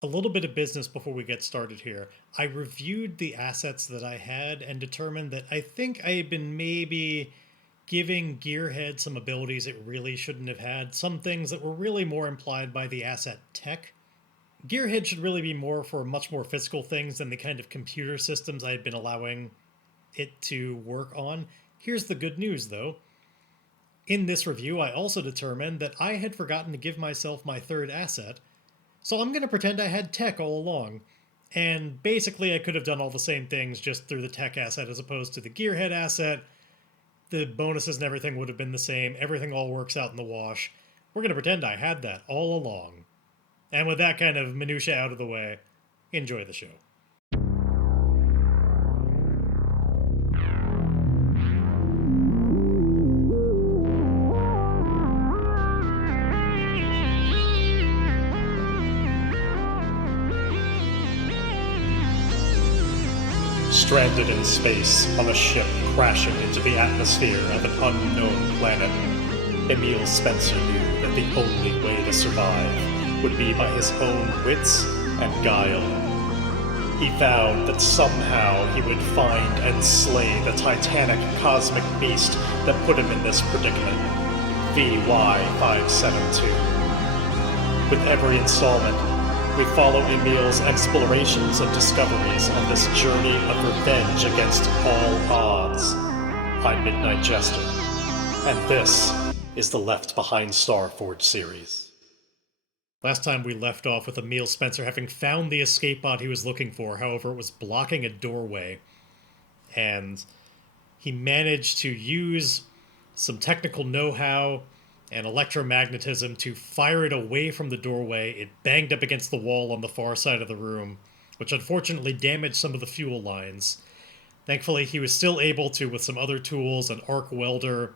A little bit of business before we get started here. I reviewed the assets that I had and determined that I think I had been maybe giving Gearhead some abilities it really shouldn't have had, some things that were really more implied by the asset tech. Gearhead should really be more for much more physical things than the kind of computer systems I had been allowing it to work on. Here's the good news though. In this review, I also determined that I had forgotten to give myself my third asset, so I'm going to pretend I had tech all along. And basically, I could have done all the same things just through the tech asset as opposed to the gearhead asset. The bonuses and everything would have been the same. Everything all works out in the wash. We're going to pretend I had that all along. And with that kind of minutia out of the way, enjoy the show. Stranded in space on a ship crashing into the atmosphere of an unknown planet, Emile Spencer knew that the only way to survive would be by his own wits and guile. He vowed that somehow he would find and slay the titanic cosmic beast that put him in this predicament, VY572. With every installment, we follow Emile's explorations and discoveries on this journey of revenge against all odds. I'm Midnight Jester, and this is the Left Behind Starforge series. Last time we left off with Emile Spencer having found the escape pod he was looking for, however, it was blocking a doorway, and he managed to use some technical know-how and electromagnetism to fire it away from the doorway. It banged up against the wall on the far side of the room, which unfortunately damaged some of the fuel lines. Thankfully, he was still able to, with some other tools, an arc welder,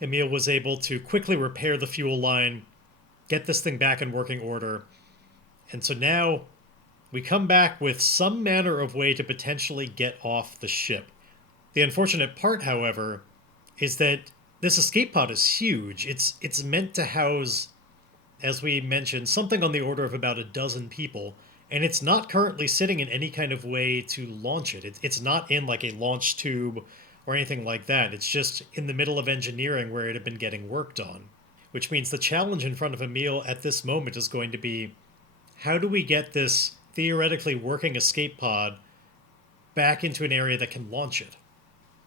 Emile was able to quickly repair the fuel line, get this thing back in working order. And so now we come back with some manner of way to potentially get off the ship. The unfortunate part, however, is that this escape pod is huge. It's meant to house, as we mentioned, something on the order of about a dozen people, and it's not currently sitting in any kind of way to launch it. It's not in like a launch tube or anything like that. It's just in the middle of engineering where it had been getting worked on, which means the challenge in front of Emile at this moment is going to be, how do we get this theoretically working escape pod back into an area that can launch it?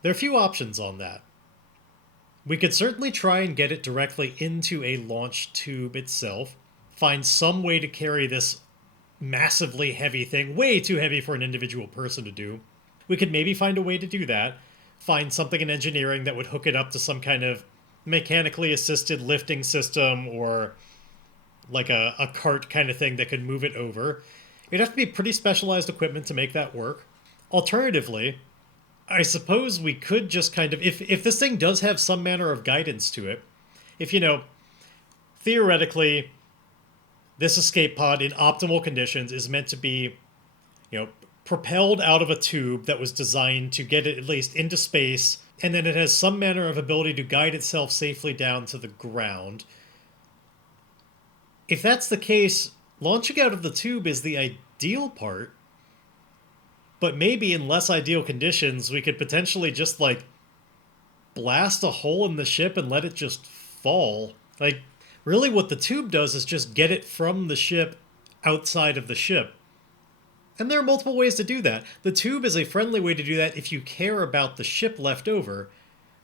There are a few options on that. We could certainly try and get it directly into a launch tube itself, find some way to carry this massively heavy thing, way too heavy for an individual person to do. We could maybe find a way to do that, find something in engineering that would hook it up to some kind of mechanically assisted lifting system or like a cart kind of thing that could move it over. It'd have to be pretty specialized equipment to make that work. Alternatively, I suppose we could just kind of, if this thing does have some manner of guidance to it, if, theoretically, this escape pod in optimal conditions is meant to be, propelled out of a tube that was designed to get it at least into space, and then it has some manner of ability to guide itself safely down to the ground. If that's the case, launching out of the tube is the ideal part. But maybe in less ideal conditions, we could potentially just, blast a hole in the ship and let it just fall. Really what the tube does is just get it from the ship outside of the ship. And there are multiple ways to do that. The tube is a friendly way to do that if you care about the ship left over.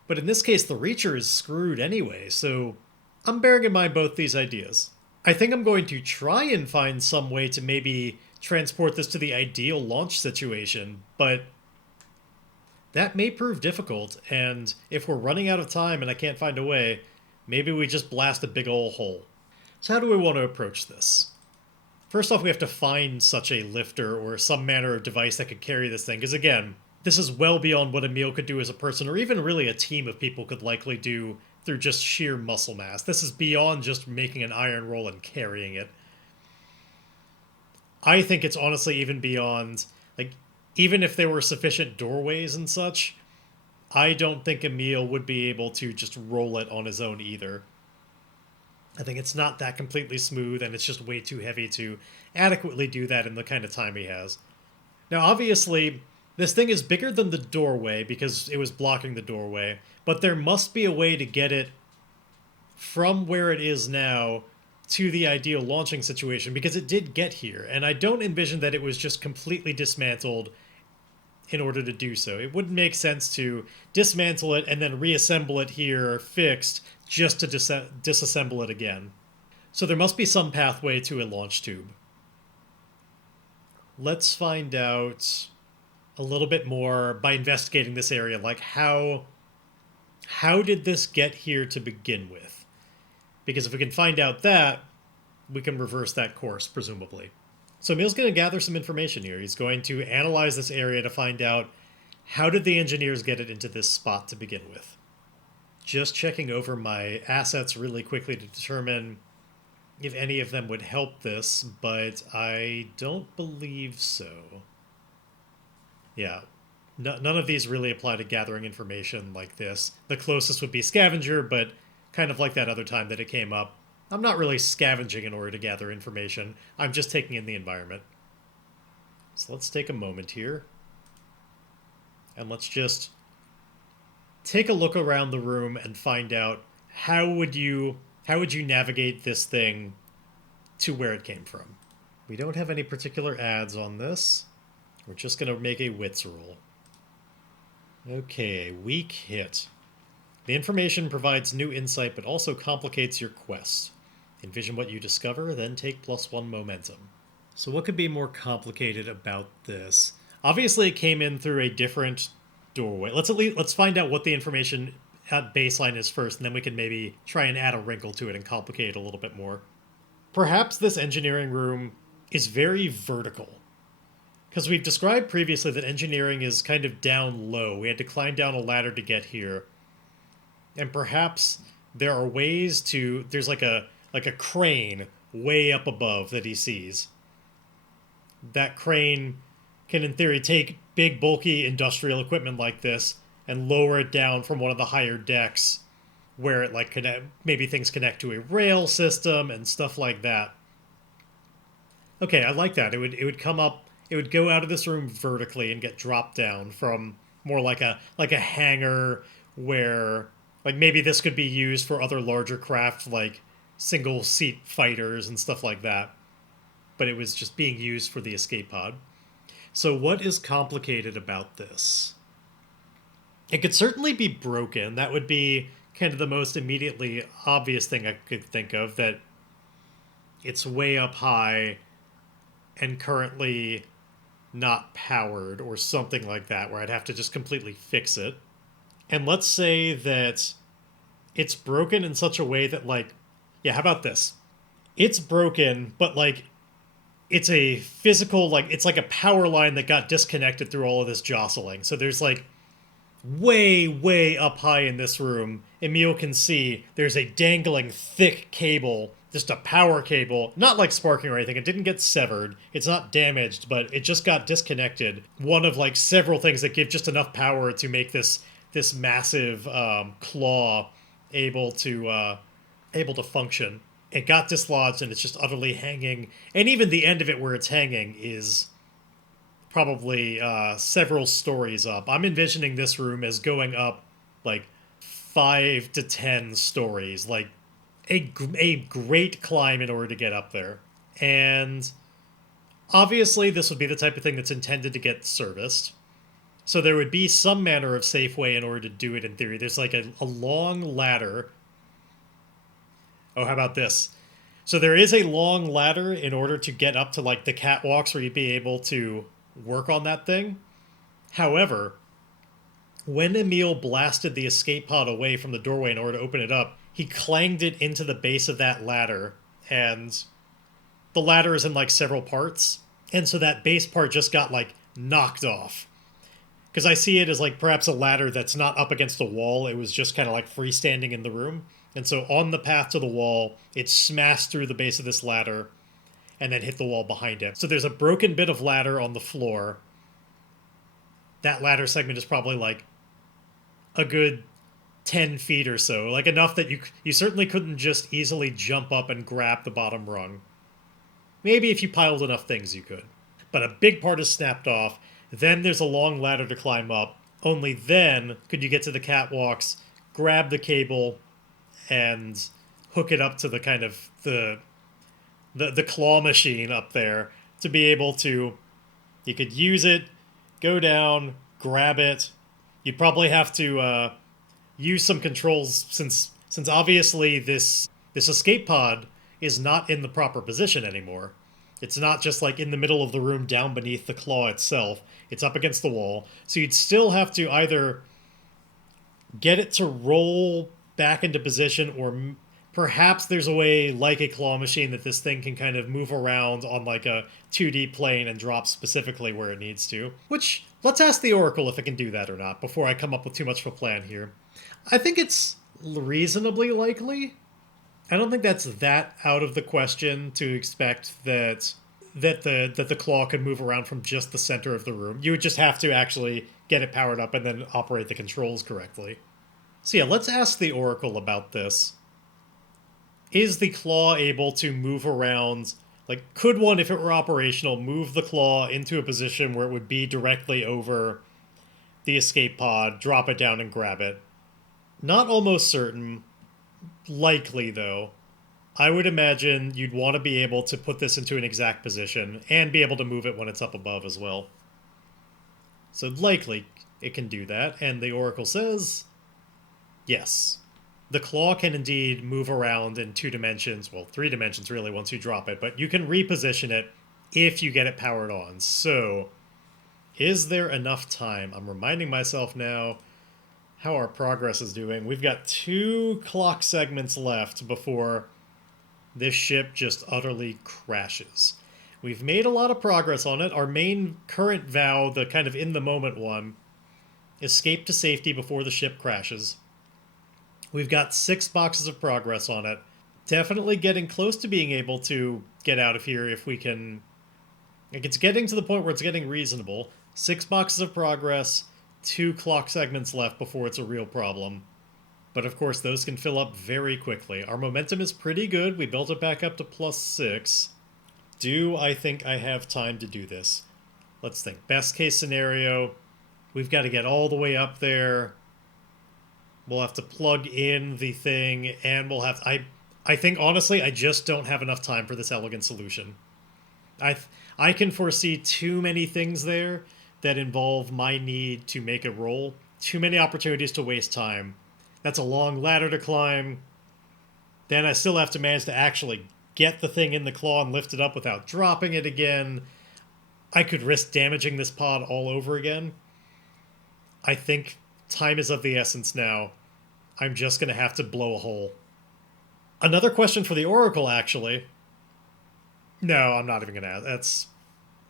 But in this case, the Reacher is screwed anyway, so I'm bearing in mind both these ideas. I think I'm going to try and find some way to maybe transport this to the ideal launch situation, but that may prove difficult, and if we're running out of time and I can't find a way, maybe we just blast a big ol' hole. So how do we want to approach this? First off, we have to find such a lifter or some manner of device that could carry this thing, because again, this is well beyond what Emile could do as a person, or even really a team of people could likely do through just sheer muscle mass. This is beyond just making an iron roll and carrying it. I think it's honestly even beyond, even if there were sufficient doorways and such, I don't think Emile would be able to just roll it on his own either. I think it's not that completely smooth, and it's just way too heavy to adequately do that in the kind of time he has. Now, obviously, this thing is bigger than the doorway because it was blocking the doorway, but there must be a way to get it from where it is now to the ideal launching situation because it did get here, and I don't envision that it was just completely dismantled in order to do so. It wouldn't make sense to dismantle it and then reassemble it here fixed just to disassemble it again. So there must be some pathway to a launch tube. Let's find out a little bit more by investigating this area, like how did this get here to begin with? Because if we can find out that, we can reverse that course, presumably. So Emil's going to gather some information here. He's going to analyze this area to find out how did the engineers get it into this spot to begin with. Just checking over my assets really quickly to determine if any of them would help this, but I don't believe so. Yeah, none of these really apply to gathering information like this. The closest would be scavenger, but kind of like that other time that it came up, I'm not really scavenging in order to gather information. I'm just taking in the environment. So let's take a moment here. And let's just take a look around the room and find out how would you navigate this thing to where it came from. We don't have any particular ads on this. We're just going to make a wits roll. Okay, weak hit. The information provides new insight but also complicates your quest. Envision what you discover, then take +1 momentum. So what could be more complicated about this? Obviously it came in through a different doorway. Let's find out what the information at baseline is first, and then we can maybe try and add a wrinkle to it and complicate it a little bit more. Perhaps this engineering room is very vertical. Because we've described previously that engineering is kind of down low. We had to climb down a ladder to get here. And perhaps there are ways to... There's like a crane way up above that he sees. That crane can, in theory, take big, bulky industrial equipment like this and lower it down from one of the higher decks where it maybe things connect to a rail system and stuff like that. Okay, I like that. It would come up, it would go out of this room vertically and get dropped down from more like a hangar where maybe this could be used for other larger craft like single seat fighters and stuff like that. But it was just being used for the escape pod. So what is complicated about this? It could certainly be broken. That would be kind of the most immediately obvious thing I could think of, that it's way up high and currently not powered or something like that, where I'd have to just completely fix it. And let's say that it's broken in such a way that how about this? It's broken, but it's a physical, it's like a power line that got disconnected through all of this jostling. So there's way, way up high in this room, Emile can see there's a dangling thick cable, just a power cable, not sparking or anything. It didn't get severed. It's not damaged, but it just got disconnected. One of several things that give just enough power to make this massive claw able to function. It got dislodged and it's just utterly hanging. And even the end of it where it's hanging is probably several stories up. I'm envisioning this room as going up 5 to 10 stories, a great climb in order to get up there. And obviously this would be the type of thing that's intended to get serviced. So there would be some manner of safe way in order to do it in theory. There's a long ladder. Oh, how about this? So there is a long ladder in order to get up to the catwalks where you'd be able to work on that thing. However, when Emile blasted the escape pod away from the doorway in order to open it up, he clanged it into the base of that ladder, and the ladder is in several parts, and so that base part just got knocked off. Because I see it as perhaps a ladder that's not up against a wall, it was just kind of freestanding in the room. And so on the path to the wall, it smashed through the base of this ladder and then hit the wall behind it. So there's a broken bit of ladder on the floor. That ladder segment is probably a good 10 feet or so, like enough that you certainly couldn't just easily jump up and grab the bottom rung. Maybe if you piled enough things you could. But a big part is snapped off. Then there's a long ladder to climb up. Only then could you get to the catwalks, grab the cable, and hook it up to the kind of the claw machine up there to be able to. You could use it, go down, grab it. You'd probably have to use some controls since obviously this escape pod is not in the proper position anymore. It's not just like in the middle of the room down beneath the claw itself. It's up against the wall. So you'd still have to either get it to roll back into position, or perhaps there's a way, like a claw machine, that this thing can kind of move around on like a 2D plane and drop specifically where it needs to. Which, let's ask the Oracle if it can do that or not before I come up with too much of a plan here. I think it's reasonably likely. I don't think that's that out of the question to expect that the claw could move around from just the center of the room. You would just have to actually get it powered up and then operate the controls correctly. So yeah, let's ask the Oracle about this. Is the claw able to move around? Like, could one, if it were operational, move the claw into a position where it would be directly over the escape pod, drop it down and grab it? Not almost certain. Likely, though. I would imagine you'd want to be able to put this into an exact position and be able to move it when it's up above as well. So likely it can do that, and the Oracle says yes. The claw can indeed move around in 2 dimensions, well, 3 dimensions really once you drop it, but you can reposition it if you get it powered on. So, is there enough time? I'm reminding myself now how our progress is doing. We've got 2 clock segments left before this ship just utterly crashes. We've made a lot of progress on it. Our main current vow, the kind of in the moment one, escape to safety before the ship crashes. We've got 6 boxes of progress on it. Definitely getting close to being able to get out of here if we can. Like, it's getting to the point where it's getting reasonable. 6 boxes of progress, 2 clock segments left before it's a real problem. But of course, those can fill up very quickly. Our momentum is pretty good. We built it back up to +6. Do I think I have time to do this? Let's think. Best case scenario, we've got to get all the way up there. We'll have to plug in the thing, and we'll have... I think, honestly, I just don't have enough time for this elegant solution. I can foresee too many things there that involve my need to make a roll. Too many opportunities to waste time. That's a long ladder to climb. Then I still have to manage to actually get the thing in the claw and lift it up without dropping it again. I could risk damaging this pod all over again. I think time is of the essence now. I'm just going to have to blow a hole. Another question for the Oracle, actually. No, I'm not even going to ask. That's...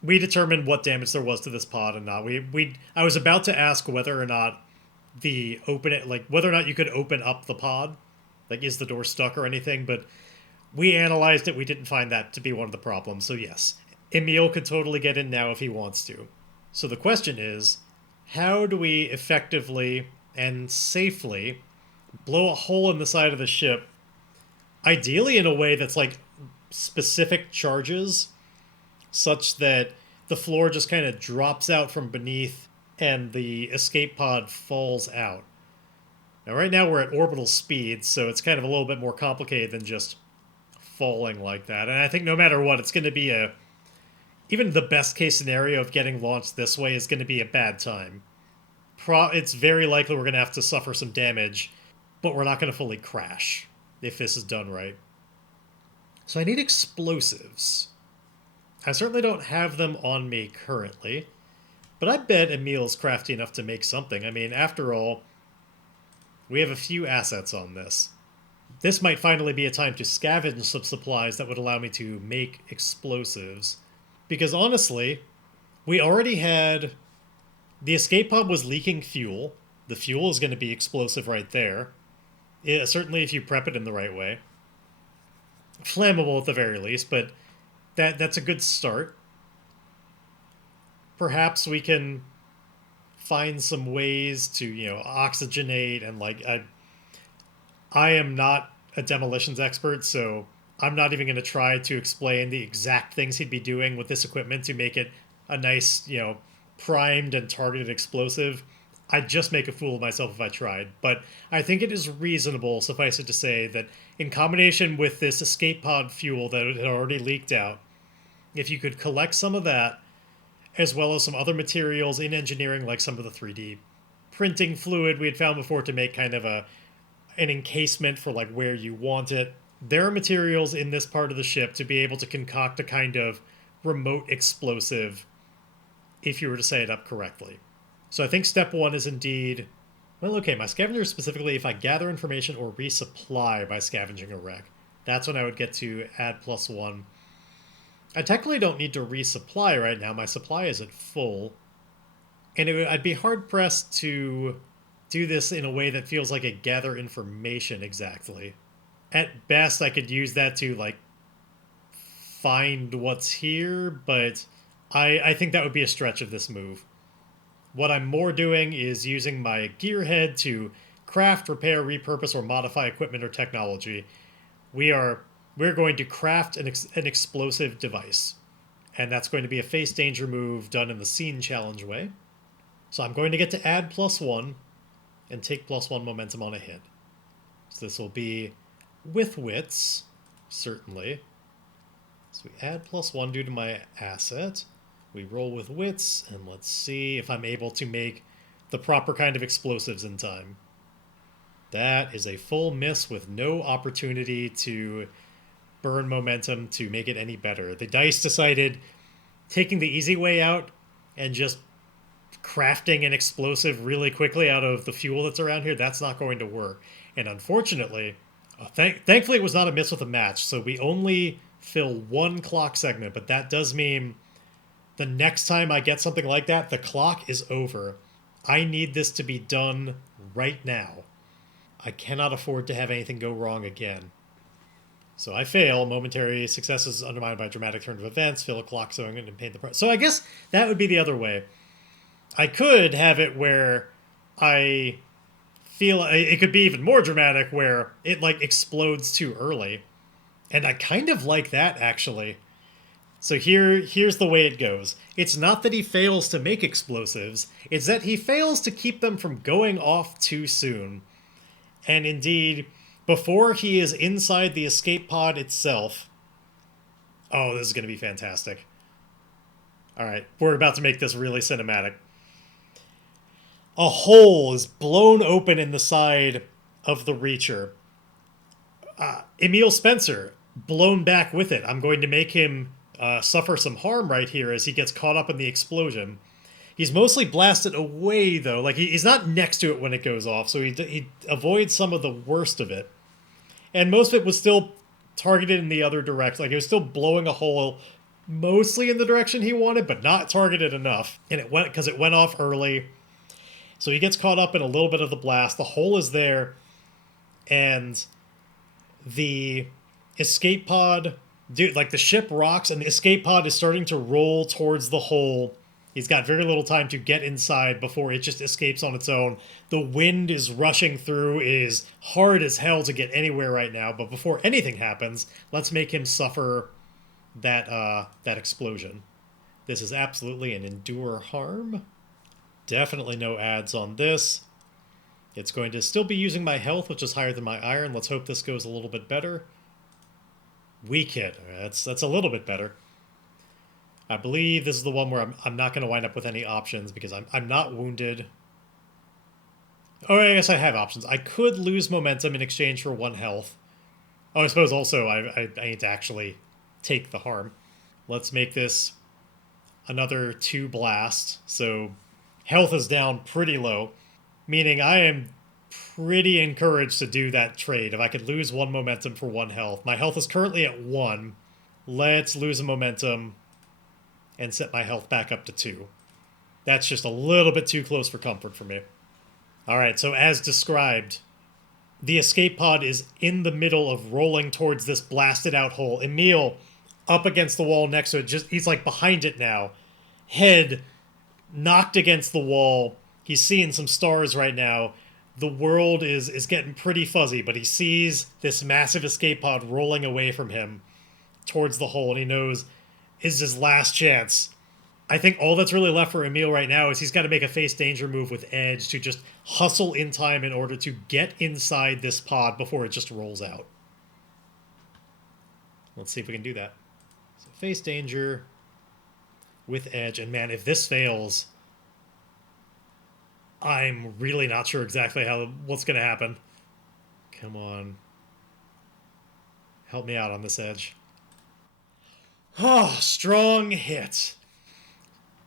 We determined what damage there was to this pod and not. I was about to ask whether or not whether or not you could open up the pod. Like, is the door stuck or anything? But we analyzed it. We didn't find that to be one of the problems. So yes, Emile could totally get in now if he wants to. So the question is, how do we effectively and safely blow a hole in the side of the ship, ideally in a way that's like specific charges, such that the floor just kind of drops out from beneath and the escape pod falls out. Now, right now we're at orbital speed, so it's kind of a little bit more complicated than just falling like that. And I think no matter what, it's going to be even the best case scenario of getting launched this way is going to be a bad time. It's very likely we're going to have to suffer some damage, but we're not going to fully crash if this is done right. So I need explosives. I certainly don't have them on me currently, but I bet Emile's crafty enough to make something. I mean, after all, we have a few assets on this. This might finally be a time to scavenge some supplies that would allow me to make explosives. Because honestly, we already had... The escape pod was leaking fuel. The fuel is going to be explosive right there. Certainly if you prep it in the right way. Flammable at the very least, but that's a good start. Perhaps we can find some ways to, oxygenate and I am not a demolitions expert, so I'm not even going to try to explain the exact things he'd be doing with this equipment to make it a nice, primed and targeted explosive. I'd just make a fool of myself if I tried. But I think it is reasonable, suffice it to say, that in combination with this escape pod fuel that had already leaked out, if you could collect some of that, as well as some other materials in engineering, like some of the 3D printing fluid we had found before to make kind of an encasement for like where you want it. There are materials in this part of the ship to be able to concoct a kind of remote explosive if you were to say it up correctly. So I think step one is indeed, well, okay, my scavenger specifically if I gather information or resupply by scavenging a wreck. That's when I would get to add +1. I technically don't need to resupply right now. My supply is at full. And I'd be hard pressed to do this in a way that feels like a gather information exactly. At best, I could use that to like find what's here, but I think that would be a stretch of this move. What I'm more doing is using my gearhead to craft, repair, repurpose, or modify equipment or technology. We're going to craft an explosive device, and that's going to be a face danger move done in the scene challenge way. So I'm going to get to add +1 and take +1 momentum on a hit. So this will be with wits, certainly. So we add +1 due to my asset. We roll with wits, and let's see if I'm able to make the proper kind of explosives in time. That is a full miss with no opportunity to burn momentum to make it any better. The dice decided taking the easy way out and just crafting an explosive really quickly out of the fuel that's around here, that's not going to work. And unfortunately, thankfully it was not a miss with a match, so we only fill one clock segment, but that does mean the next time I get something like that, the clock is over. I need this to be done right now. I cannot afford to have anything go wrong again. So I fail. Momentary success is undermined by a dramatic turn of events. Fill a clock so I'm going to paint the price. So I guess that would be the other way. I could have it where I feel it could be even more dramatic where it like explodes too early. And I kind of like that actually. So here's the way it goes. It's not that he fails to make explosives, it's that he fails to keep them from going off too soon. And indeed, before he is inside the escape pod itself... Oh, this is going to be fantastic. Alright, we're about to make this really cinematic. A hole is blown open in the side of the Reacher. Emile Spencer, blown back with it. I'm going to make him suffer some harm right here as he gets caught up in the explosion. He's mostly blasted away, though. Like, he's not next to it when it goes off, so he avoids some of the worst of it. And most of it was still targeted in the other direction. Like, it was still blowing a hole mostly in the direction he wanted, but not targeted enough. And it went off early. So he gets caught up in a little bit of the blast. The hole is there, and the escape pod... Dude, like, the ship rocks, and the escape pod is starting to roll towards the hole. He's got very little time to get inside before it just escapes on its own. The wind is rushing through. It is hard as hell to get anywhere right now, but before anything happens, let's make him suffer that explosion. This is absolutely an endure harm. Definitely no ads on this. It's going to still be using my health, which is higher than my iron. Let's hope this goes a little bit better. Weak hit. That's a little bit better. I believe this is the one where I'm not going to wind up with any options because I'm not wounded. Oh, I guess I have options. I could lose momentum in exchange for 1 health. Oh, I suppose also I need to actually take the harm. Let's make this another 2 blast. So health is down pretty low, meaning I am pretty encouraged to do that trade. If I could lose 1 momentum for 1 health. My health is currently at 1. Let's lose a momentum and set my health back up to 2. That's just a little bit too close for comfort for me. Alright, so as described, the escape pod is in the middle of rolling towards this blasted out hole. Emile, up against the wall next to it, he's like behind it now. Head knocked against the wall. He's seeing some stars right now. The world is getting pretty fuzzy, but he sees this massive escape pod rolling away from him towards the hole, and he knows is his last chance. I think all that's really left for Emile right now is he's got to make a face danger move with Edge to just hustle in time in order to get inside this pod before it just rolls out. Let's see if we can do that. So face danger with Edge, and man, if this fails, I'm really not sure exactly what's going to happen. Come on. Help me out on this, Edge. Oh, strong hit.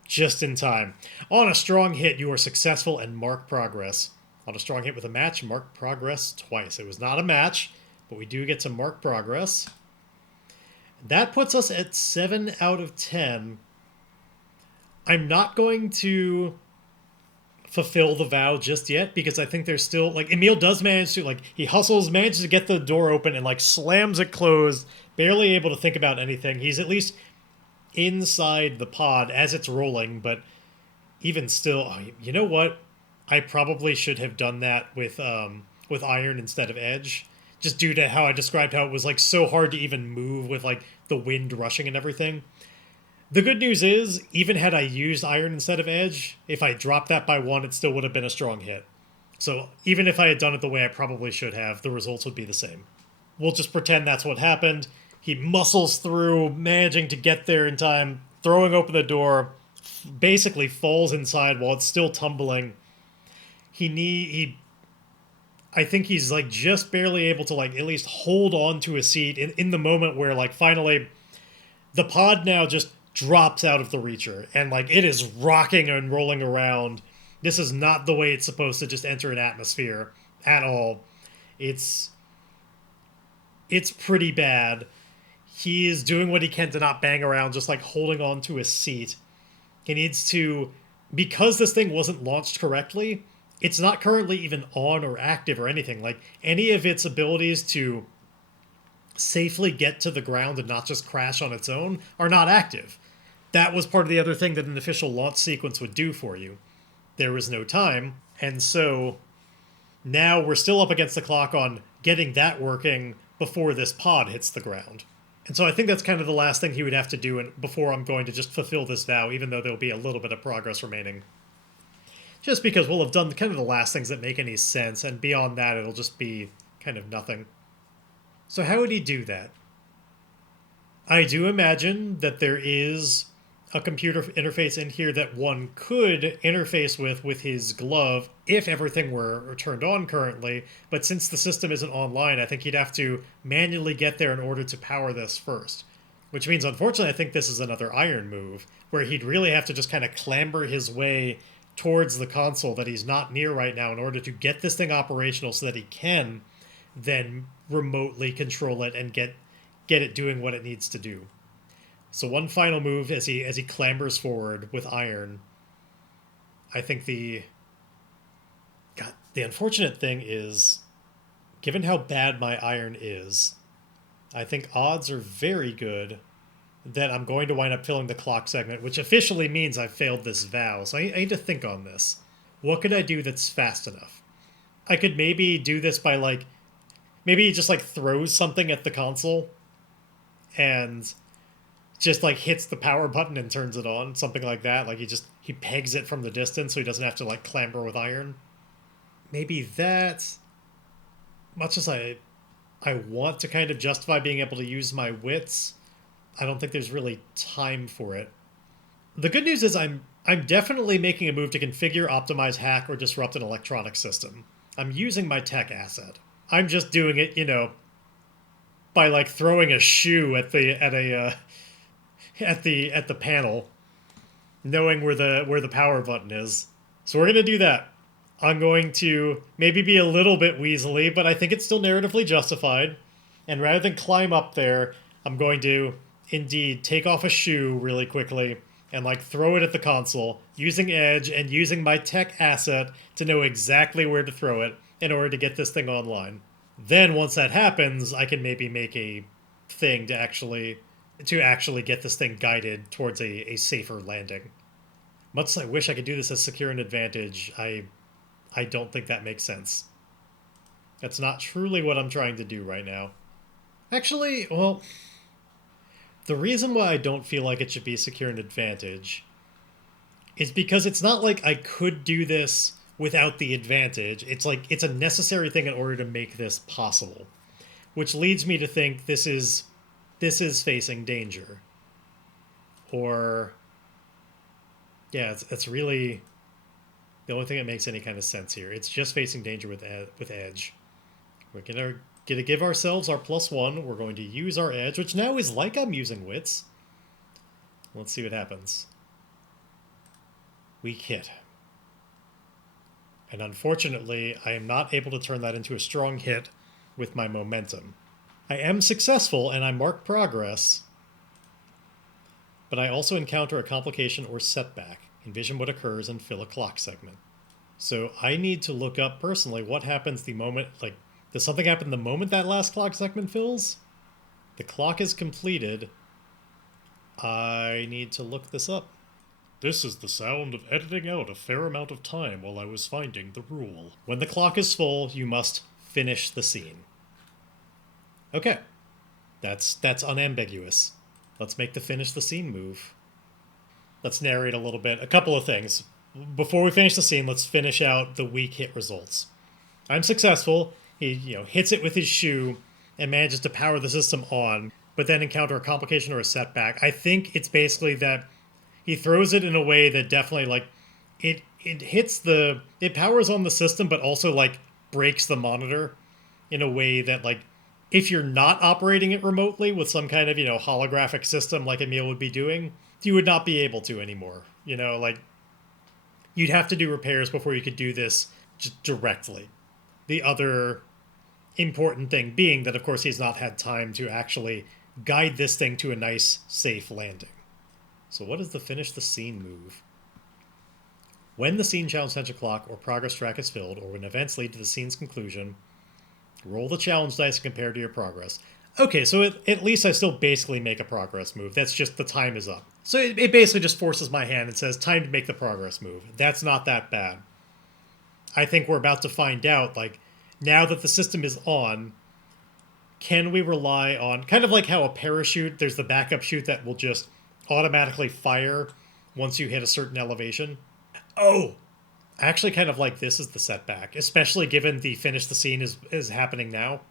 Just in time. On a strong hit, you are successful and mark progress. On a strong hit with a match, mark progress twice. It was not a match, but we do get to mark progress. That puts us at 7 out of 10. I'm not going to fulfill the vow just yet because I think there's still, like, Emile does manage to, like, he hustles, manages to get the door open and, like, slams it closed, barely able to think about anything. He's at least inside the pod as it's rolling, but even still, you know what? I probably should have done that with Iron instead of Edge, just due to how I described how it was, like, so hard to even move with, like, the wind rushing and everything. The good news is, even had I used Iron instead of Edge, if I dropped that by 1, it still would have been a strong hit. So even if I had done it the way I probably should have, the results would be the same. We'll just pretend that's what happened. He muscles through, managing to get there in time, throwing open the door, basically falls inside while it's still tumbling. I think he's, like, just barely able to, like, at least hold on to a seat in the moment where, like, finally the pod now just drops out of the reacher, and, like, it is rocking and rolling around. This is not the way it's supposed to just enter an atmosphere at all. It's pretty bad. He is doing what he can to not bang around, just, like, holding on to his seat. He needs to, because this thing wasn't launched correctly, it's not currently even on or active or anything. Like, any of its abilities to safely get to the ground and not just crash on its own are not active. That was part of the other thing that an official launch sequence would do for you. There was no time, and so now we're still up against the clock on getting that working before this pod hits the ground. And so I think that's kind of the last thing he would have to do before I'm going to just fulfill this vow, even though there'll be a little bit of progress remaining. Just because we'll have done kind of the last things that make any sense, and beyond that it'll just be kind of nothing. So how would he do that? I do imagine that there is a computer interface in here that one could interface with his glove if everything were turned on currently, but since the system isn't online, I think he'd have to manually get there in order to power this first. Which means, unfortunately, I think this is another Iron move, where he'd really have to just kind of clamber his way towards the console that he's not near right now in order to get this thing operational so that he can then remotely control it and get it doing what it needs to do. So one final move as he clambers forward with Iron. I think the unfortunate thing is, given how bad my Iron is, I think odds are very good that I'm going to wind up filling the clock segment, which officially means I've failed this vow. So I need to think on this. What could I do that's fast enough? I could maybe do this by, like, maybe he just, like, throws something at the console and just, like, hits the power button and turns it on, something like that. Like, he pegs it from the distance so he doesn't have to, like, clamber with Iron. Maybe that, much as I want to kind of justify being able to use my wits, I don't think there's really time for it. The good news is I'm definitely making a move to configure, optimize, hack, or disrupt an electronic system. I'm using my tech asset. I'm just doing it, by, like, throwing a shoe at the panel, knowing where the power button is. So we're gonna do that. I'm going to maybe be a little bit weaselly, but I think it's still narratively justified. And rather than climb up there, I'm going to indeed take off a shoe really quickly and, like, throw it at the console, using Edge and using my tech asset to know exactly where to throw it in order to get this thing online. Then once that happens, I can maybe make a thing to actually get this thing guided towards a safer landing. Much as I wish I could do this as secure an advantage, I I don't think that makes sense. That's not truly what I'm trying to do right now. Actually, well, the reason why I don't feel like it should be secure an advantage is because it's not like I could do this without the advantage. It's like it's a necessary thing in order to make this possible, which leads me to think this is facing danger. Or yeah, it's really the only thing that makes any kind of sense here. It's just facing danger with edge. We're gonna give ourselves our +1. We're going to use our edge, which now is like I'm using wits. Let's see what happens. Weak hit. And unfortunately, I am not able to turn that into a strong hit with my momentum. I am successful and I mark progress, but I also encounter a complication or setback. Envision what occurs and fill a clock segment. So I need to look up personally what happens the moment, like, does something happen the moment that last clock segment fills? The clock is completed. I need to look this up. This is the sound of editing out a fair amount of time while I was finding the rule. When the clock is full, you must finish the scene. Okay. That's unambiguous. Let's make the finish the scene move. Let's narrate a little bit. A couple of things. Before we finish the scene, let's finish out the weak hit results. I'm successful. He, hits it with his shoe and manages to power the system on, but then encounter a complication or a setback. I think it's basically that he throws it in a way that definitely, like, it powers on the system, but also, like, breaks the monitor in a way that, like, if you're not operating it remotely with some kind of, holographic system like Emile would be doing, you would not be able to anymore. Like, you'd have to do repairs before you could do this just directly. The other important thing being that, of course, he's not had time to actually guide this thing to a nice, safe landing. So what is the finish the scene move? When the scene challenge center clock or progress track is filled, or when events lead to the scene's conclusion, roll the challenge dice compared to your progress. Okay, so at least I still basically make a progress move. That's just the time is up. So it basically just forces my hand and says, time to make the progress move. That's not that bad. I think we're about to find out, like, now that the system is on, can we rely on, kind of like how a parachute, there's the backup chute that will just automatically fire once you hit a certain elevation. Oh, I actually kind of like this as the setback, especially given the finish the scene is happening now.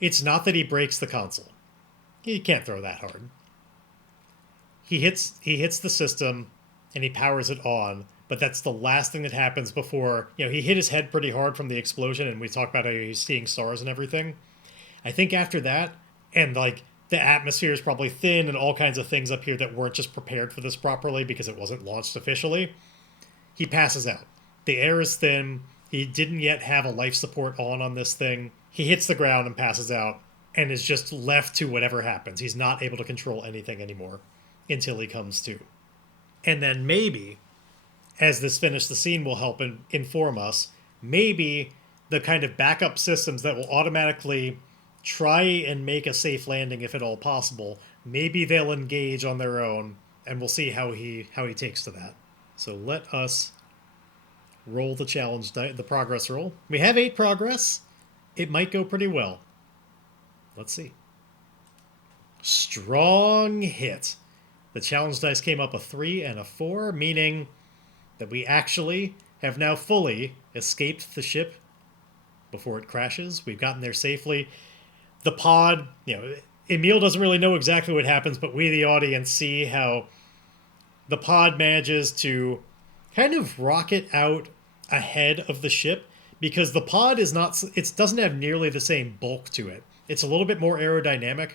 It's not that he breaks the console. He can't throw that hard. He hits the system and he powers it on, but that's the last thing that happens before, he hit his head pretty hard from the explosion, and we talked about how he's seeing stars and everything. I think after that, and like the atmosphere is probably thin and all kinds of things up here that weren't just prepared for this properly because it wasn't launched officially, he passes out. The air is thin. He didn't yet have a life support on this thing. He hits the ground and passes out and is just left to whatever happens. He's not able to control anything anymore until he comes to. And then maybe, as this finish the scene will help inform us, maybe the kind of backup systems that will automatically try and make a safe landing if at all possible, maybe they'll engage on their own, and we'll see how he takes to that. So let us roll the challenge, the progress roll. We have 8 progress. It might go pretty well. Let's see. Strong hit. The challenge dice came up a 3 and a 4, meaning that we actually have now fully escaped the ship before it crashes. We've gotten there safely. The pod, Emile doesn't really know exactly what happens, but we, the audience, see how the pod manages to kind of rocket out ahead of the ship, because the pod doesn't have nearly the same bulk to it. It's a little bit more aerodynamic.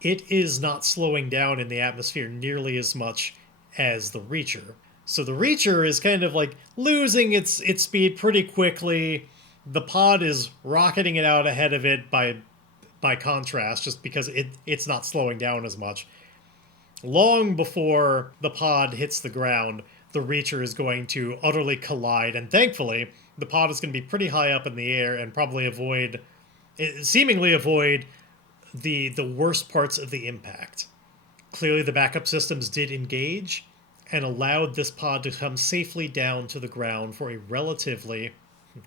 It is not slowing down in the atmosphere nearly as much as the Reacher. So the Reacher is kind of like losing its speed pretty quickly. The pod is rocketing it out ahead of it by contrast, just because it's not slowing down as much. Long before the pod hits the ground, the Reacher is going to utterly collide, and thankfully, the pod is going to be pretty high up in the air and probably seemingly avoid the worst parts of the impact. Clearly the backup systems did engage, and allowed this pod to come safely down to the ground for a relatively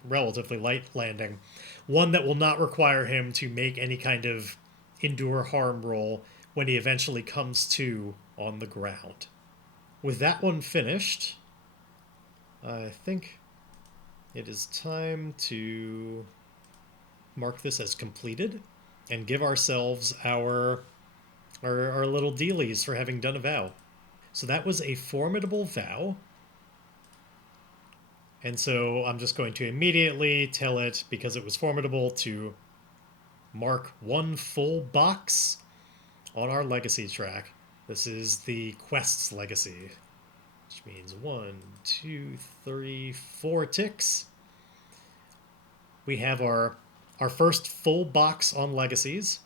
light landing, one that will not require him to make any kind of endure harm roll when he eventually comes to on the ground. With that one finished, I think it is time to mark this as completed and give ourselves our little dealies for having done a vow. So that was a formidable vow. And so I'm just going to immediately tell it, because it was formidable, to mark one full box on our legacy track. This is the quest's legacy, which means 1, 2, 3, 4 ticks. We have our first full box on legacies,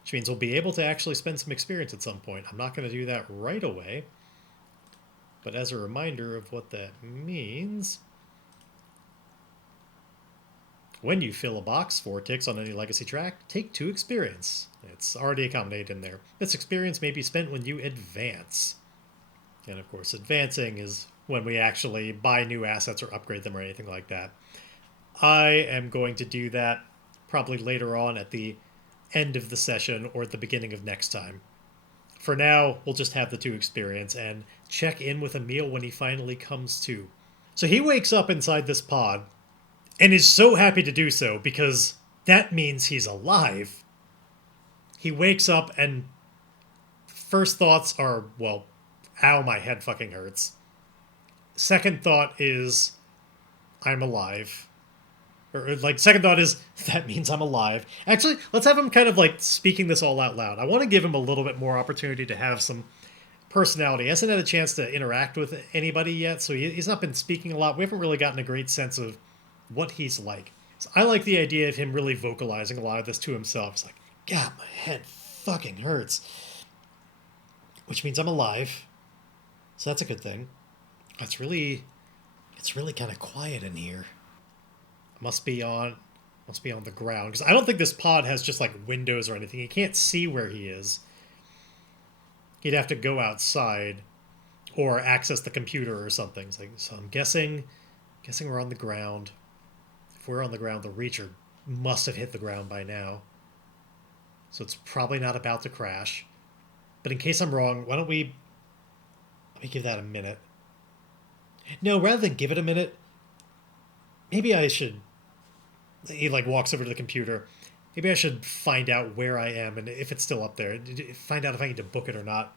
which means we'll be able to actually spend some experience at some point. I'm not going to do that right away, but as a reminder of what that means, when you fill a box, 4 ticks on any legacy track, take 2 experience. It's already accommodated in there. This experience may be spent when you advance. And of course, advancing is when we actually buy new assets or upgrade them or anything like that. I am going to do that probably later on at the end of the session or at the beginning of next time. For now, we'll just have the 2 experience and check in with Emile when he finally comes to. So he wakes up inside this pod and is so happy to do so because that means he's alive. He wakes up and first thoughts are, well, ow, my head fucking hurts. Second thought is, I'm alive. Or, second thought is, that means I'm alive. Actually, let's have him kind of, speaking this all out loud. I want to give him a little bit more opportunity to have some personality. He hasn't had a chance to interact with anybody yet, so he's not been speaking a lot. We haven't really gotten a great sense of what he's like. So I like the idea of him really vocalizing a lot of this to himself. It's like, God, my head fucking hurts. Which means I'm alive. So that's a good thing. It's really kind of quiet in here. Must be on the ground, because I don't think this pod has just windows or anything. He can't see where he is. He'd have to go outside or access the computer or something. So I'm guessing we're on the ground. If we're on the ground, the Reacher must have hit the ground by now. So it's probably not about to crash. But in case I'm wrong, why don't let me give that a minute. No, rather than give it a minute, maybe I should... He walks over to the computer. Maybe I should find out where I am and if it's still up there. Find out if I need to book it or not.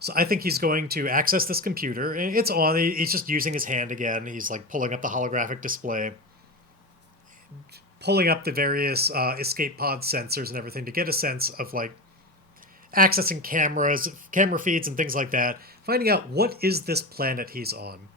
So I think he's going to access this computer. It's on. He's just using his hand again. He's pulling up the holographic display, pulling up the various escape pod sensors and everything to get a sense of accessing cameras, camera feeds and things like that, finding out what is this planet he's on.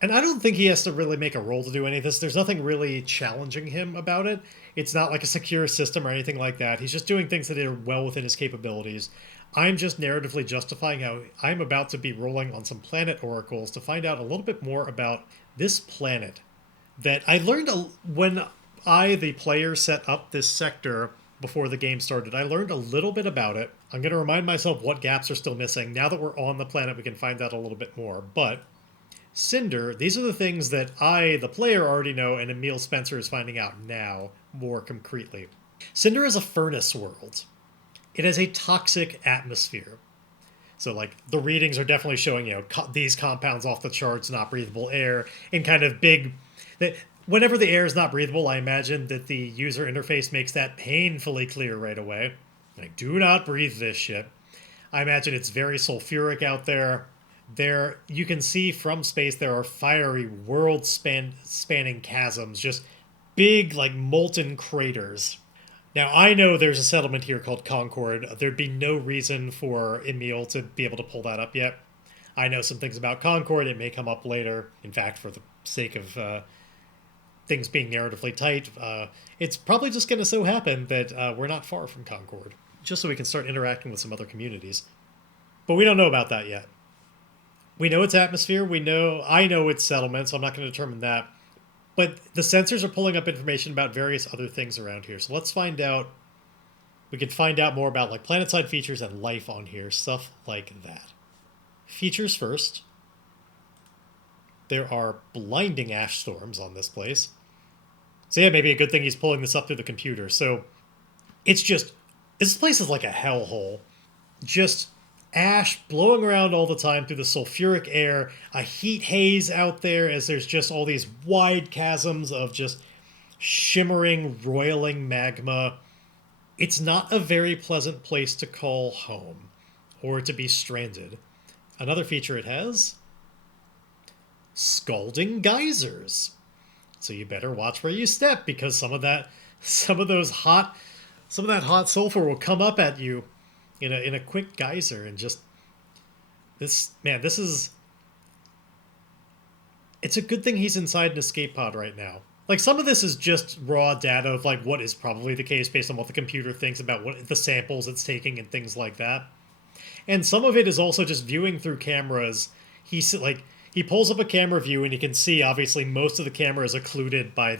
And I don't think he has to really make a roll to do any of this. There's nothing really challenging him about it. It's not like a secure system or anything like that. He's just doing things that are well within his capabilities. I'm just narratively justifying how I'm about to be rolling on some planet oracles to find out a little bit more about this planet that I learned when I, the player, set up this sector before the game started. I learned a little bit about it. I'm going to remind myself what gaps are still missing. Now that we're on the planet, we can find out a little bit more. But Cinder, these are the things that I, the player, already know, and Emile Spencer is finding out now more concretely. Cinder is a furnace world. It has a toxic atmosphere. So, the readings are definitely showing, these compounds off the charts, not breathable air, in kind of big... Whenever the air is not breathable, I imagine that the user interface makes that painfully clear right away. Do not breathe this shit. I imagine it's very sulfuric out there. There, you can see from space there are fiery world-spanning chasms, just big, molten craters. Now, I know there's a settlement here called Concord. There'd be no reason for Emile to be able to pull that up yet. I know some things about Concord. It may come up later. In fact, for the sake of things being narratively tight, it's probably just going to so happen that we're not far from Concord, just so we can start interacting with some other communities. But we don't know about that yet. We know its atmosphere. I know its settlement, so I'm not going to determine that. But the sensors are pulling up information about various other things around here. So let's find out. We can find out more about planet-side features and life on here, stuff like that. Features first. There are blinding ash storms on this place. So yeah, maybe a good thing he's pulling this up through the computer. So it's just, this place is like a hellhole. Just ash blowing around all the time through the sulfuric air, a heat haze out there as there's just all these wide chasms of just shimmering, roiling magma. It's not a very pleasant place to call home or to be stranded. Another feature it has, scalding geysers. So you better watch where you step, because some of that hot sulfur will come up at you in a quick geyser. And just this is, it's a good thing he's inside an escape pod right now. Like, some of this is just raw data of like what is probably the case based on what the computer thinks about what the samples it's taking and things like that. And some of it is also just viewing through cameras. He pulls up a camera view and you can see obviously most of the camera is occluded by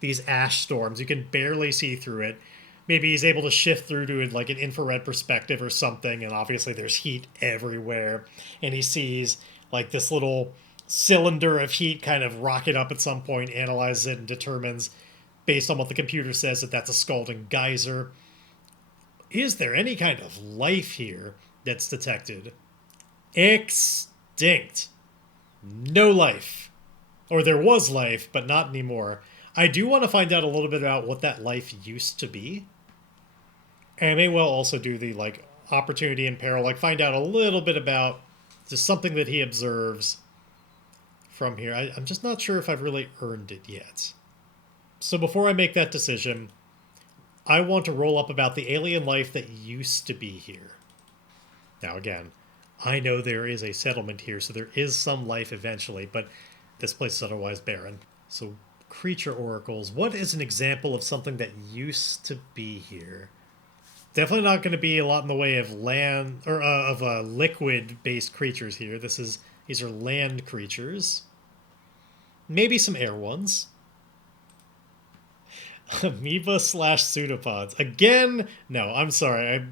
these ash storms. You can barely see through it. Maybe he's able to shift through to like an infrared perspective or something, and obviously there's heat everywhere. And he sees like this little cylinder of heat kind of rocket up at some point, analyzes it, and determines, based on what the computer says, that that's a scalding geyser. Is there any kind of life here that's detected? Extinct. No life. Or there was life, but not anymore. I do want to find out a little bit about what that life used to be. And I may well also do the like opportunity and peril, like find out a little bit about just something that he observes from here. I'm just not sure if I've really earned it yet. So before I make that decision, I want to roll up about the alien life that used to be here. Now again, I know there is a settlement here, so there is some life eventually, but this place is otherwise barren. So creature oracles, what is an example of something that used to be here? Definitely not going to be a lot in the way of land or of liquid-based creatures here. These are land creatures. Maybe some air ones. Amoeba / pseudopods. Again, no, I'm sorry.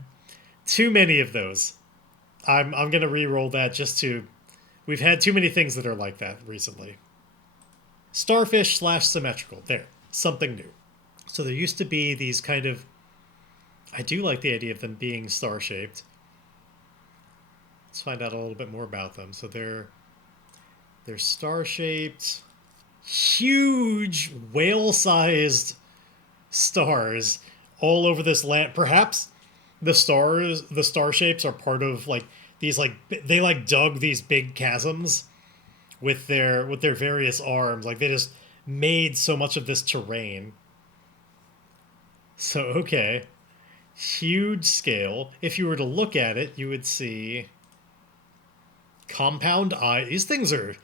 Too many of those. I'm going to re-roll that just to... We've had too many things that are like that recently. Starfish / symmetrical. There. Something new. So there used to be these kind of... I do like the idea of them being star-shaped. Let's find out a little bit more about them. So they're star-shaped, huge whale-sized stars all over this land. Perhaps the star shapes are part of like these, like they like dug these big chasms with their various arms. Like they just made so much of this terrain. So okay. Huge scale. If you were to look at it, you would see compound eye. These things are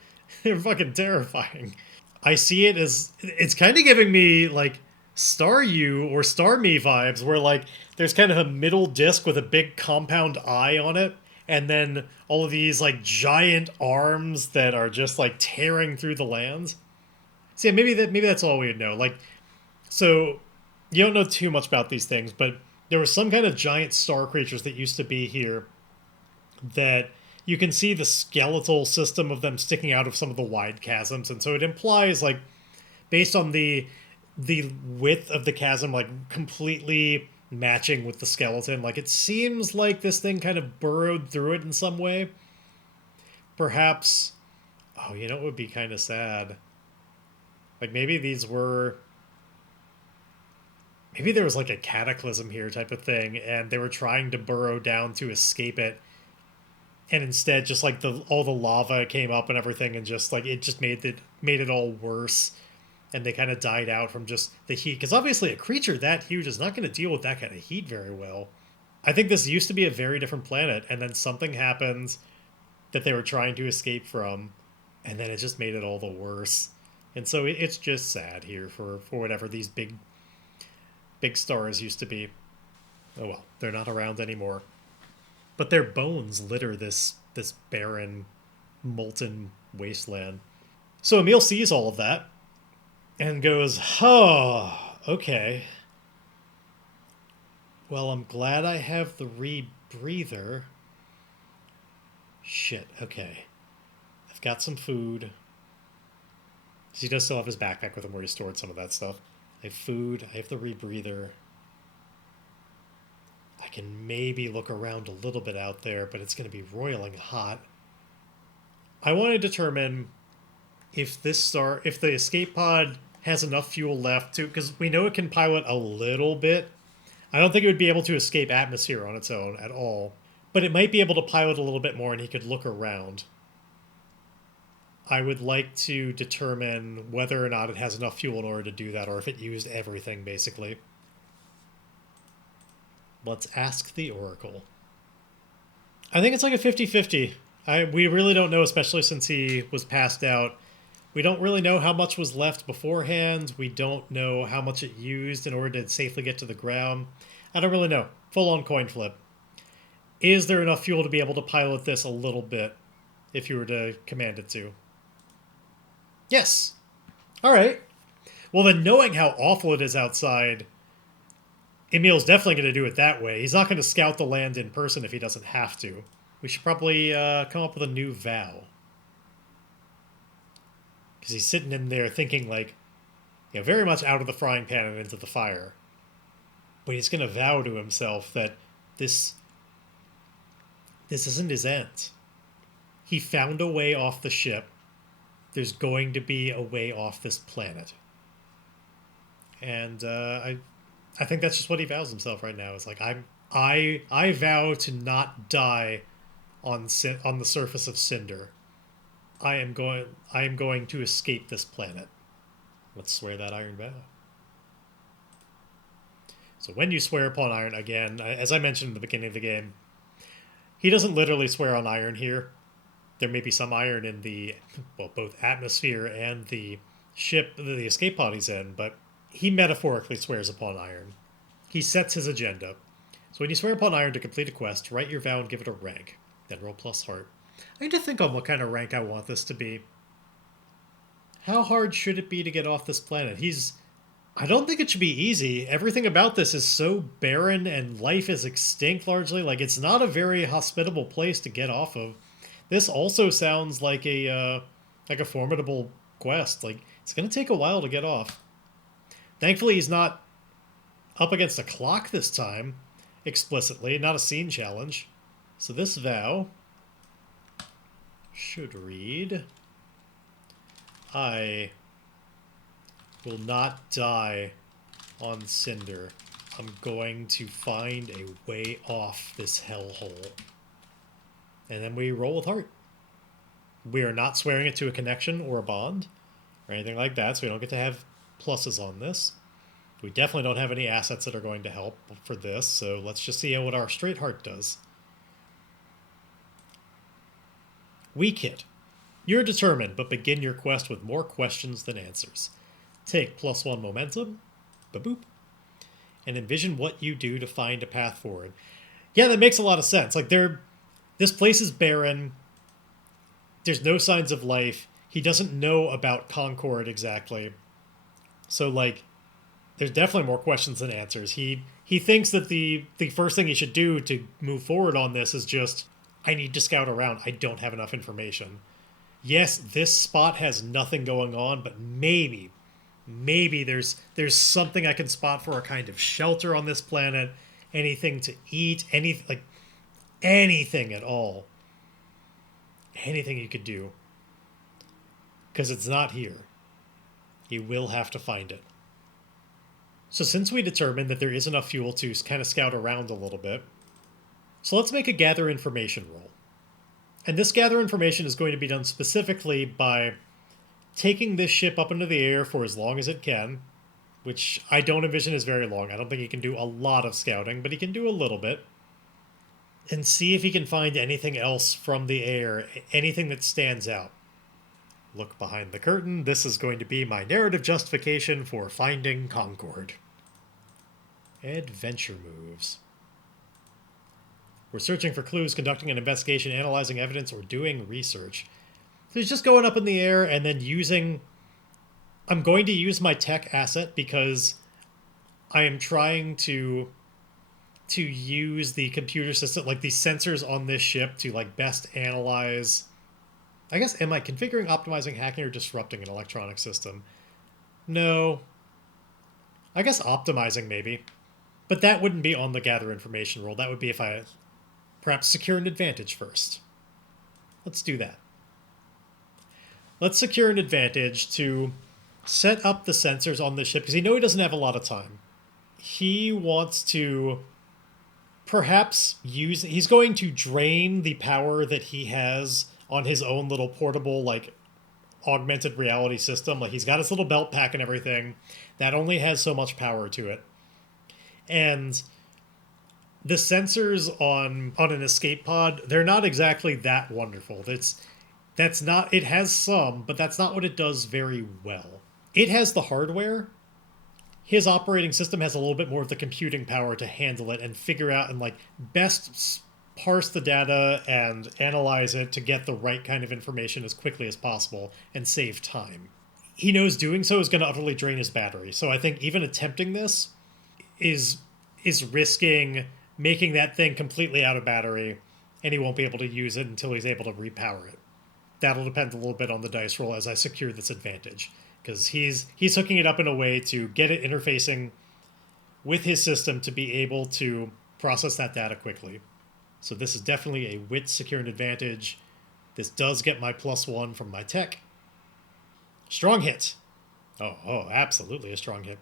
they're fucking terrifying. I see it as it's kind of giving me like Star You or Star Me vibes, where like there's kind of a middle disc with a big compound eye on it, and then all of these like giant arms that are just like tearing through the lands. So yeah, maybe that's all we would know. Like, so you don't know too much about these things, but there were some kind of giant star creatures that used to be here that you can see the skeletal system of them sticking out of some of the wide chasms. And so it implies, like, based on the width of the chasm, like, completely matching with the skeleton, like, it seems like this thing kind of burrowed through it in some way. Perhaps... Oh, you know what would be kind of sad? Like, maybe these were... Maybe there was like a cataclysm here type of thing, and they were trying to burrow down to escape it, and instead just like all the lava came up and everything, and just like it just made it all worse, and they kind of died out from just the heat. Because obviously a creature that huge is not going to deal with that kind of heat very well. I think this used to be a very different planet, and then something happened that they were trying to escape from, and then it just made it all the worse. And so it's just sad here for whatever these big stars used to be. Oh well, they're not around anymore. But their bones litter this barren, molten wasteland. So Emile sees all of that and goes, oh, okay. Well, I'm glad I have the rebreather. Shit, okay. I've got some food. He does still have his backpack with him where he stored some of that stuff. I have food. I have the rebreather. I can maybe look around a little bit out there, but it's going to be roiling hot. I want to determine if if the escape pod has enough fuel left to, because we know it can pilot a little bit. I don't think it would be able to escape atmosphere on its own at all, but it might be able to pilot a little bit more and he could look around. I would like to determine whether or not it has enough fuel in order to do that, or if it used everything, basically. Let's ask the Oracle. I think it's like a 50-50. We really don't know, especially since he was passed out. We don't really know how much was left beforehand. We don't know how much it used in order to safely get to the ground. I don't really know. Full-on coin flip. Is there enough fuel to be able to pilot this a little bit if you were to command it to? Yes. All right. Well, then knowing how awful it is outside, Emile's definitely going to do it that way. He's not going to scout the land in person if he doesn't have to. We should probably come up with a new vow. Because he's sitting in there thinking, like, very much out of the frying pan and into the fire. But he's going to vow to himself that this isn't his end. He found a way off the ship. There's going to be a way off this planet. And I think that's just what he vows himself right now. It's like, I vow to not die on the surface of Cinder. I am going to escape this planet. Let's swear that iron vow. So when you swear upon iron, again, as I mentioned in the beginning of the game, he doesn't literally swear on iron here. There may be some iron in the, both atmosphere and the ship, the escape pod he's in, but he metaphorically swears upon iron. He sets his agenda. So when you swear upon iron to complete a quest, write your vow and give it a rank. Then roll plus heart. I need to think on what kind of rank I want this to be. How hard should it be to get off this planet? I don't think it should be easy. Everything about this is so barren and life is extinct largely. Like, it's not a very hospitable place to get off of. This also sounds like a formidable quest. Like, it's going to take a while to get off. Thankfully, he's not up against a clock this time, explicitly, not a scene challenge. So this vow should read, I will not die on Cinder. I'm going to find a way off this hellhole. And then we roll with heart. We are not swearing it to a connection or a bond or anything like that, so we don't get to have pluses on this. We definitely don't have any assets that are going to help for this, so let's just see what our straight heart does. Weak hit. You're determined, but begin your quest with more questions than answers. Take +1 momentum, ba-boop, and envision what you do to find a path forward. Yeah, that makes a lot of sense. Like, this place is barren. There's no signs of life. He doesn't know about Concord exactly. So, like, there's definitely more questions than answers. He thinks that the first thing he should do to move forward on this is just, I need to scout around. I don't have enough information. Yes, this spot has nothing going on, but maybe there's something I can spot for a kind of shelter on this planet. Anything to eat, anything at all. Anything you could do. Because it's not here. You will have to find it. So since we determined that there is enough fuel to kind of scout around a little bit, so let's make a gather information roll. And this gather information is going to be done specifically by taking this ship up into the air for as long as it can, which I don't envision is very long. I don't think he can do a lot of scouting, but he can do a little bit. And see if he can find anything else from the air, anything that stands out. Look behind the curtain. This is going to be my narrative justification for finding Concord. Adventure moves. We're searching for clues, conducting an investigation, analyzing evidence, or doing research. So he's just going up in the air and then using... I'm going to use my tech asset because I am trying to to use the computer system, like the sensors on this ship, to like best analyze. I guess, am I configuring, optimizing, hacking, or disrupting an electronic system? No. I guess optimizing, maybe. But that wouldn't be on the gather information roll. That would be if I perhaps secure an advantage first. Let's do that. Let's secure an advantage to set up the sensors on the ship, because he doesn't have a lot of time. He wants to perhaps use... He's going to drain the power that he has on his own little portable, like, augmented reality system. Like, he's got his little belt pack and everything. That only has so much power to it. And the sensors on an escape pod, they're not exactly that wonderful. That's not... It has some, but that's not what it does very well. It has the hardware. His operating system has a little bit more of the computing power to handle it and figure out and, like, best parse the data and analyze it to get the right kind of information as quickly as possible and save time. He knows doing so is going to utterly drain his battery. So I think even attempting this is risking making that thing completely out of battery, and he won't be able to use it until he's able to repower it. That'll depend a little bit on the dice roll as I secure this advantage, because he's hooking it up in a way to get it interfacing with his system to be able to process that data quickly. So this is definitely a wit secured advantage. This does get my +1 from my tech. Strong hit. Oh, absolutely a strong hit.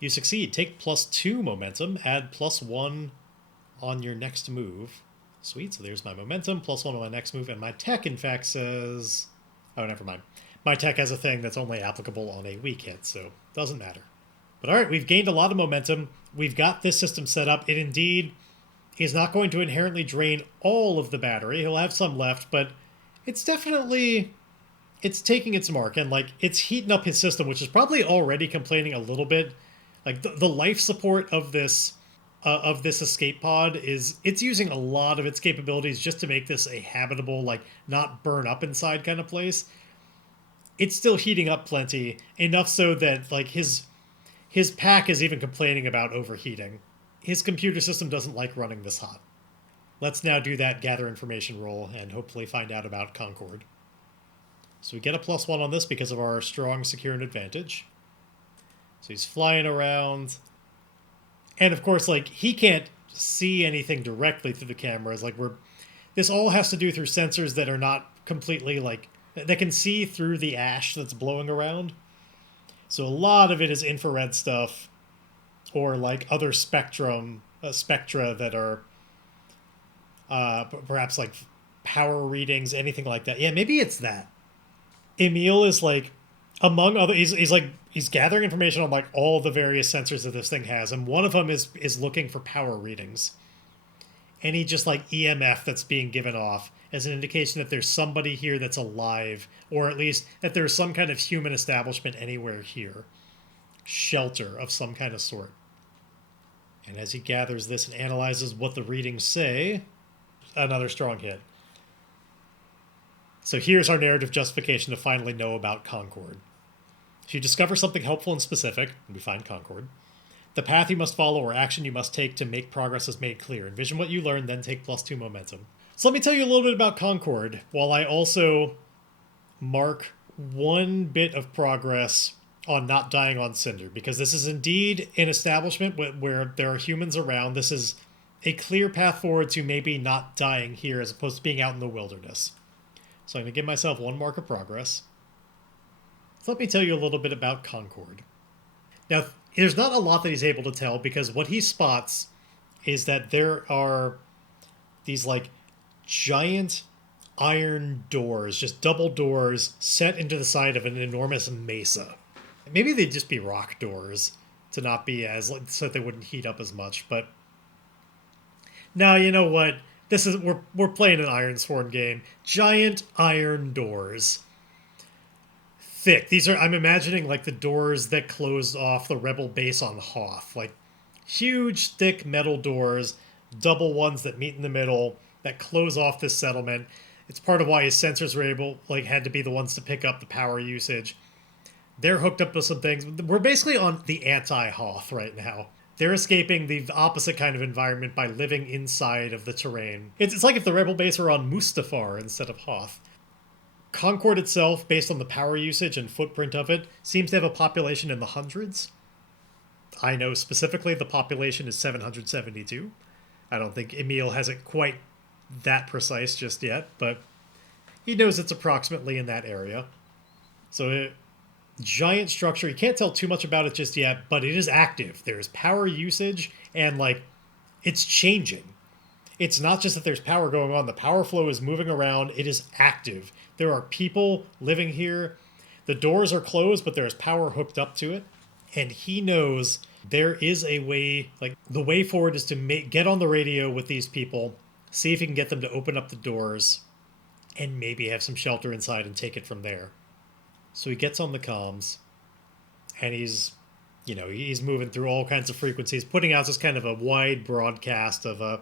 You succeed. Take +2 momentum. Add +1 on your next move. Sweet, so there's my momentum, +1 on my next move, and my tech, in fact, says... Oh, never mind. My tech has a thing that's only applicable on a weak hit, so it doesn't matter. But alright, we've gained a lot of momentum. We've got this system set up. It indeed is not going to inherently drain all of the battery. He'll have some left, but it's definitely... It's taking its mark, and, like, it's heating up his system, which is probably already complaining a little bit. Like, the life support of this escape pod it's using a lot of its capabilities just to make this a habitable, like, not burn up inside kind of place. It's still heating up plenty, enough so that, like, his pack is even complaining about overheating. His computer system doesn't like running this hot. Let's now do that gather information roll and hopefully find out about Concord. So we get a +1 on this because of our strong secure and advantage. So he's flying around. And of course, like, he can't see anything directly through the cameras. Like, this all has to do through sensors that are not completely, like, that can see through the ash that's blowing around. So a lot of it is infrared stuff, or like other spectra that are perhaps like power readings, anything like that. Yeah, maybe it's that. Emile is like, among other, he's gathering information on like all the various sensors that this thing has, and one of them is looking for power readings. Any just like EMF that's being given off as an indication that there's somebody here that's alive, or at least that there's some kind of human establishment anywhere here. Shelter of some kind of sort. And as he gathers this and analyzes what the readings say, another strong hit. So here's our narrative justification to finally know about Concord. If you discover something helpful and specific, and we find Concord, the path you must follow or action you must take to make progress is made clear. Envision what you learn, then take +2 momentum. So let me tell you a little bit about Concord, while I also mark one bit of progress on not dying on Cinder, because this is indeed an establishment where there are humans around. This is a clear path forward to maybe not dying here as opposed to being out in the wilderness. So I'm going to give myself one mark of progress. So let me tell you a little bit about Concord. Now, there's not a lot that he's able to tell, because what he spots is that there are these like giant iron doors, just double doors set into the side of an enormous mesa. Maybe they'd just be rock doors to not be as, so that they wouldn't heat up as much, but now you know what? We're playing an Ironsworn game. Giant iron doors. Thick. These are, I'm imagining like the doors that closed off the rebel base on Hoth. Like huge, thick metal doors, double ones that meet in the middle, that close off this settlement. It's part of why his sensors were had to be the ones to pick up the power usage. They're hooked up with some things. We're basically on the anti-Hoth right now. They're escaping the opposite kind of environment by living inside of the terrain. It's like if the rebel base were on Mustafar instead of Hoth. Concord itself, based on the power usage and footprint of it, seems to have a population in the hundreds. I know specifically the population is 772. I don't think Emile has it quite that precise just yet, but he knows it's approximately in that area. So giant structure. You can't tell too much about it just yet, but it is active. There's power usage, and it's changing. It's not just that there's power going on. The power flow is moving around. It is active. There are people living here. The doors are closed, but there's power hooked up to it. And he knows there is a way, the way forward is to get on the radio with these people, see if he can get them to open up the doors, and maybe have some shelter inside and take it from there. So he gets on the comms, and he's moving through all kinds of frequencies, putting out this kind of a wide broadcast of a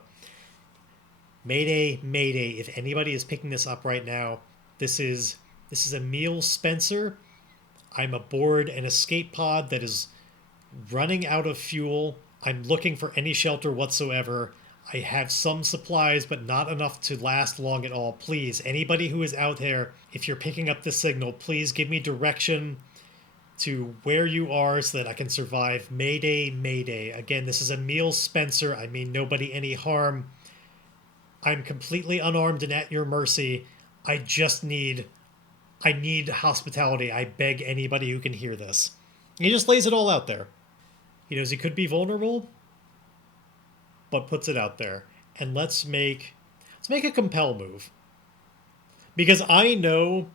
Mayday, Mayday. If anybody is picking this up right now, this is Emile Spencer. I'm aboard an escape pod that is running out of fuel. I'm looking for any shelter whatsoever. I have some supplies, but not enough to last long at all. Please, anybody who is out there, if you're picking up this signal, please give me direction to where you are so that I can survive. Mayday, Mayday. Again, this is Emile Spencer. I mean nobody any harm. I'm completely unarmed and at your mercy. I need hospitality. I beg anybody who can hear this. He just lays it all out there. He knows he could be vulnerable, but puts it out there. And let's make a compel move. Because I know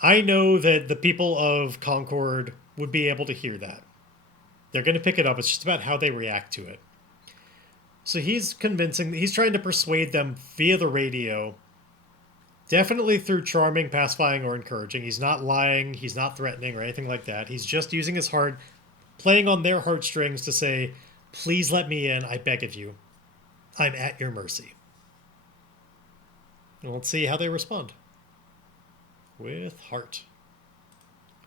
that the people of Concord would be able to hear that. They're going to pick it up. It's just about how they react to it. So he's trying to persuade them via the radio, definitely through charming, pacifying, or encouraging. He's not lying, he's not threatening or anything like that. He's just using his heart, playing on their heartstrings to say, please let me in, I beg of you. I'm at your mercy. And let's see how they respond. With heart.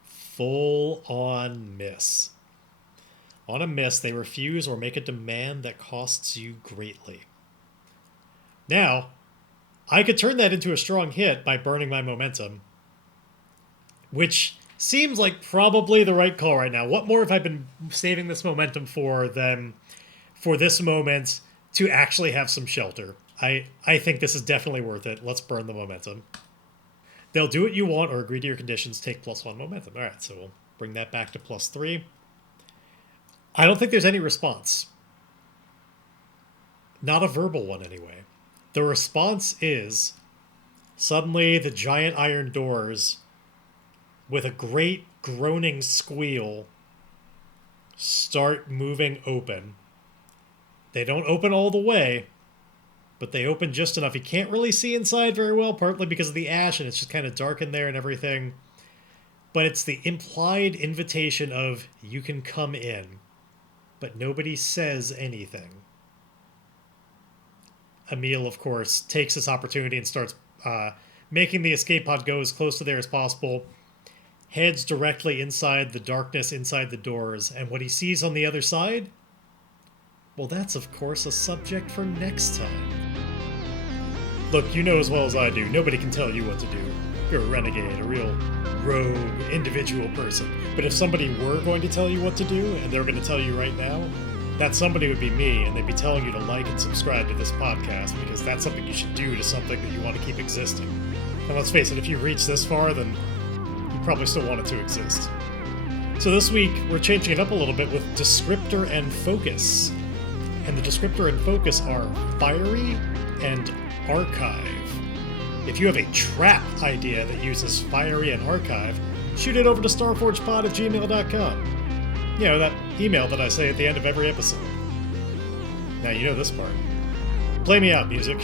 Full on miss. On a miss, they refuse or make a demand that costs you greatly. Now, I could turn that into a strong hit by burning my momentum, which seems like probably the right call right now. What more have I been saving this momentum for than for this moment to actually have some shelter? I think this is definitely worth it. Let's burn the momentum. They'll do what you want or agree to your conditions, take +1 momentum. All right, so we'll bring that back to +3. I don't think there's any response. Not a verbal one, anyway. The response is suddenly the giant iron doors, with a great groaning squeal, start moving open. They don't open all the way, but they open just enough. You can't really see inside very well, partly because of the ash, and it's just kind of dark in there and everything. But it's the implied invitation of, you can come in. But nobody says anything. Emile, of course, takes this opportunity and starts making the escape pod go as close to there as possible, heads directly inside the darkness, inside the doors, and what he sees on the other side? Well, that's, of course, a subject for next time. Look, you know as well as I do, nobody can tell you what to do. You're a renegade, a real rogue, individual person. But if somebody were going to tell you what to do, and they're going to tell you right now, that somebody would be me, and they'd be telling you to like and subscribe to this podcast, because that's something you should do to something that you want to keep existing. And let's face it, if you've reached this far, then you probably still want it to exist. So this week, we're changing it up a little bit with descriptor and focus. And the descriptor and focus are fiery and archive. If you have a trap idea that uses fiery and archive, shoot it over to starforgepod@gmail.com. You know, that email that I say at the end of every episode. Now you know this part. Play me out, music.